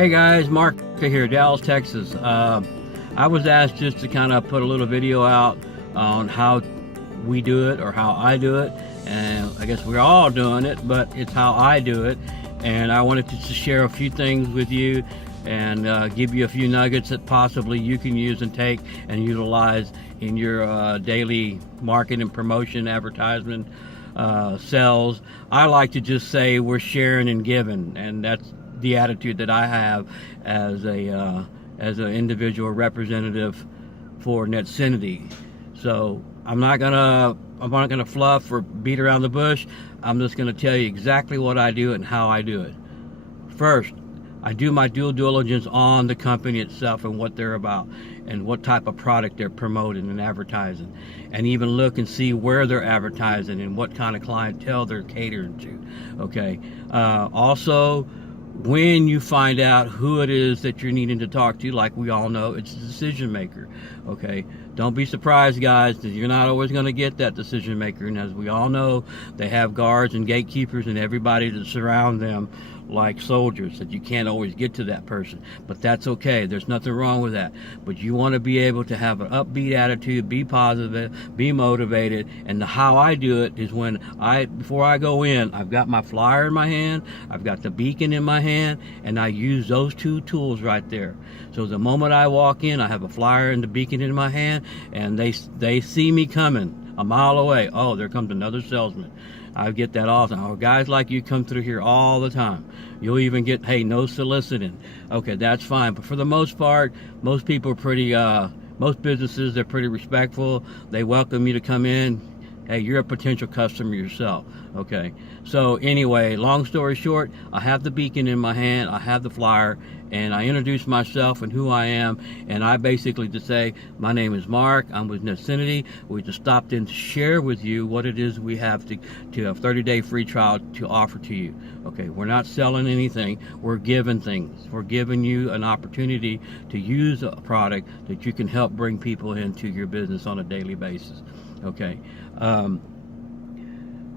Hey guys, Mark here, Dallas, Texas. I was asked just to kind of put a little video out on how we do it or how I do it, and I guess we're all doing it, but it's how I do it. And I wanted to just share a few things with you and give you a few nuggets that possibly you can use and take and utilize in your daily marketing, promotion, advertisement, sales. I like to just say we're sharing and giving, and that's the attitude that I have as an individual representative for Netcinity. So I'm not gonna fluff or beat around the bush. I'm just gonna tell you exactly what I do and how I do it. First, I do my due diligence on the company itself and what they're about and what type of product they're promoting and advertising, and even look and see where they're advertising and what kind of clientele they're catering to. Okay. Also, when you find out who it is that you're needing to talk to, like we all know, it's the decision maker. Okay, don't be surprised, guys, that you're not always going to get that decision maker. And as we all know, they have guards and gatekeepers and everybody that surround them like soldiers, that you can't always get to that person. But that's okay. There's nothing wrong with that. But you want to be able to have an upbeat attitude, be positive, be motivated. And how I do it is before I go in, I've got my flyer in my hand, I've got the beacon in my hand, and I use those two tools right there. So the moment I walk in, I have a flyer and the beacon in my hand, and they see me coming a mile away. Oh, there comes another salesman. I get that all the time. Oh, guys like you come through here all the time. You'll even get, hey, no soliciting. Okay, that's fine. But for the most part, most people are pretty, most businesses, they're pretty respectful. They welcome you to come in. Hey, you're a potential customer yourself. Okay, so anyway, long story short, I have the beacon in my hand, I have the flyer, and I introduce myself and who I am, and I basically just say, my name is Mark, I'm with Netcinity. We just stopped in to share with you what it is we have to have 30-day free trial to offer to you. Okay, we're not selling anything, we're giving things. We're giving you an opportunity to use a product that you can help bring people into your business on a daily basis. Okay.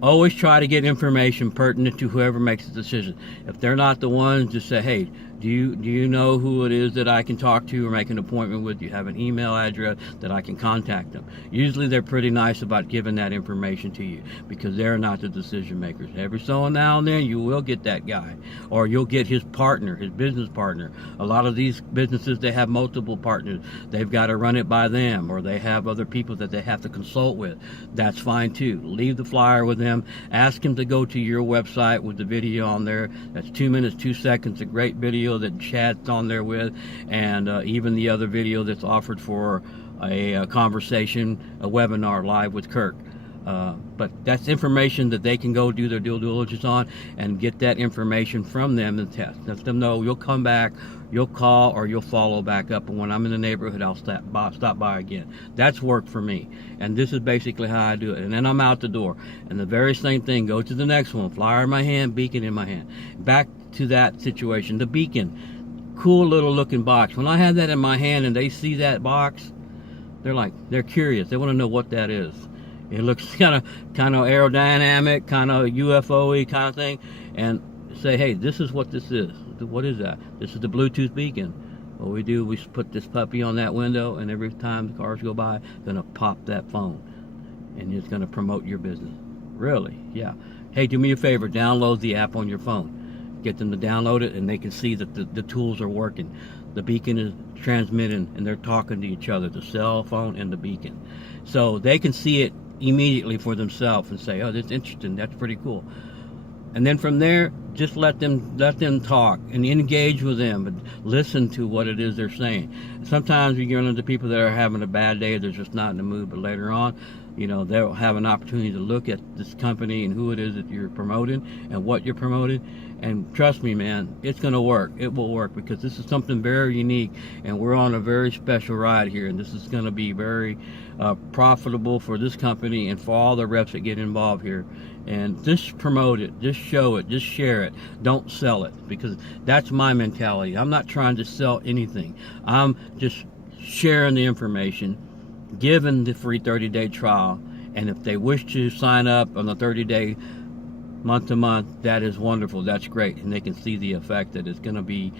Always try to get information pertinent to whoever makes the decision. If they're not the ones, just say, hey, do you know who it is that I can talk to or make an appointment with? Do you have an email address that I can contact them? Usually they're pretty nice about giving that information to you because they're not the decision makers. Every so now and then you will get that guy, or you'll get his partner, his business partner. A lot of these businesses, they have multiple partners. They've got to run it by them, or they have other people that they have to consult with. That's fine too. Leave the flyer with them. Ask them to go to your website with the video on there. That's 2 minutes, 2 seconds, a great video that Chad's on there with, and even the other video that's offered for a conversation, a webinar live with Kirk. But that's information that they can go do their due diligence on and get that information from them and test. Let them know you'll come back, you'll call, or you'll follow back up. And when I'm in the neighborhood, I'll stop by again. That's worked for me. And this is basically how I do it. And then I'm out the door. And the very same thing, go to the next one. Flyer in my hand, beacon in my hand. Back to that situation. The beacon, cool little looking box. When I have that in my hand and they see that box, they're curious. They want to know what that is. It looks kind of aerodynamic, kind of UFO-y kind of thing, and say, hey, this is what this is. What is that? This is the Bluetooth beacon. What we do, we put this puppy on that window, and every time the cars go by, it's gonna pop that phone, and it's gonna promote your business. Really? Yeah. Hey, do me a favor, download the app on your phone. Get them to download it, and they can see that the tools are working. The beacon is transmitting, and they're talking to each other, the cell phone and the beacon. So they can see it immediately for themselves and say, oh, that's interesting, that's pretty cool. And then from there, just let them talk and engage with them, but listen to what it is they're saying. Sometimes you run into people that are having a bad day, they're just not in the mood, but later on, they'll have an opportunity to look at this company and who it is that you're promoting and what you're promoting. And trust me, man, it's going to work. It will work because this is something very unique, and we're on a very special ride here, and this is going to be very profitable for this company and for all the reps that get involved here. And just promote it, just show it, just share it. Don't sell it, because that's my mentality. I'm not trying to sell anything. I'm just sharing the information, giving the free 30-day trial, and if they wish to sign up on the 30-day month to month, that is wonderful. That's great, and they can see the effect that it's going to be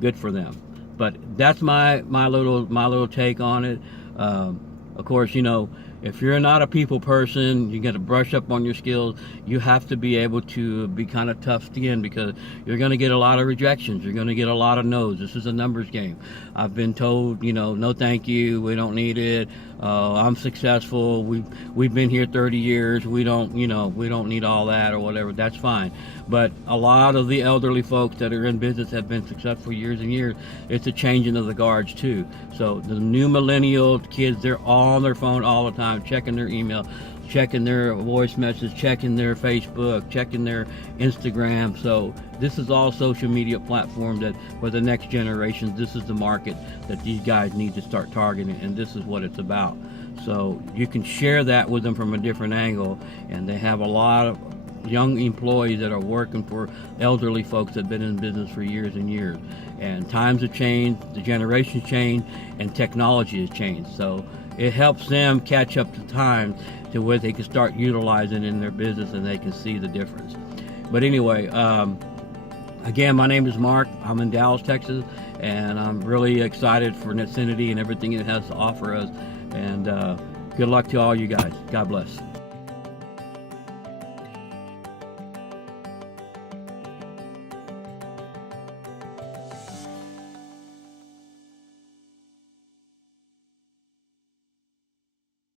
good for them. But that's my little take on it. Of course, if you're not a people person, you got to brush up on your skills. You have to be able to be kind of tough-skinned, because you're going to get a lot of rejections. You're going to get a lot of no's. This is a numbers game. I've been told, no thank you, we don't need it. I'm successful. We've been here 30 years. We don't need all that or whatever. That's fine. But a lot of the elderly folks that are in business have been successful years and years. It's a changing of the guards too. So the new millennial kids, they're all on their phone all the time, checking their email, checking their voice messages, checking their Facebook, checking their Instagram. So this is all social media platform that for the next generation, this is the market that these guys need to start targeting, and this is what it's about. So you can share that with them from a different angle, and they have a lot of young employees that are working for elderly folks that have been in business for years and years. And times have changed, the generations changed, and technology has changed. So it helps them catch up to time to where they can start utilizing in their business, and they can see the difference. But anyway, again, my name is Mark. I'm in Dallas, Texas, and I'm really excited for Netfinity and everything it has to offer us. And good luck to all you guys. God bless.